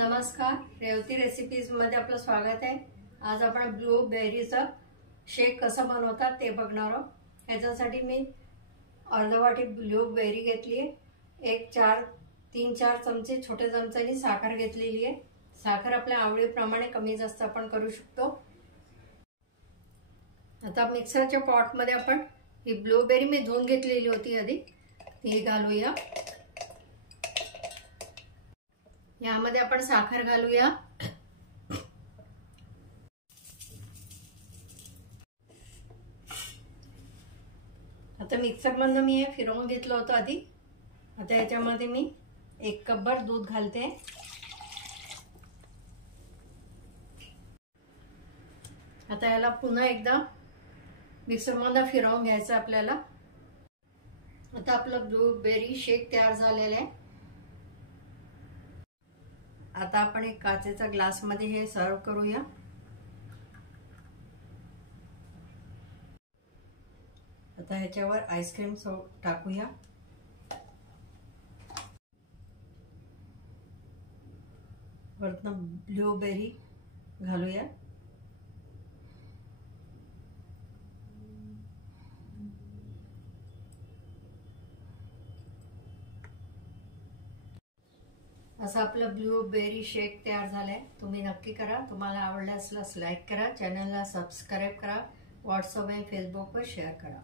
नमस्कार, रेवती रेसिपीज मध्ये आपलं स्वागत आहे। आज आपण ब्लूबेरीचा शेक कसा बनवतात ते बघणार आहोत। याच्यासाठी मी अर्धा वाटी ब्लूबेरी घेतली आहे। 3-4 चमचे छोटे चमच्यानी साखर घेतलेली आहे। साखर आपल्या आवडीप्रमाणे कमी जास्त आपण करू शकतो। आता मिक्सरच्या पॉट मध्ये आपण ही ब्लूबेरी मी धुवून घेतलेली होती आधी, ती घालूया। यामध्ये आपण साखर घालूया। आता मिक्सर मधून मी हे फिरवून घेतलं होतं आधी। आता याच्यामध्ये मी 1 कपभर दूध घालते। आता याला पुन्हा एकदा मिक्सर मध्ये फिरवून घ्यायचं आपल्याला। आता आपलं ब्लूबेरी शेक तयार झालेलं आहे। आता आपण एक काचेचा ग्लास मध्ये हे सर्व करूया। आता ह्याच्यावर आईस्क्रीम टाकूया। वरतून ब्लूबेरी घालूया। असं आपलं ब्लूबेरी शेक तयार झालंय। तुम्ही नक्की करा। तुम्हाला आवडल्यास लाईक करा, चॅनलला सबस्क्राइब करा, व्हॉट्सअप आणि फेसबुकवर शेअर करा।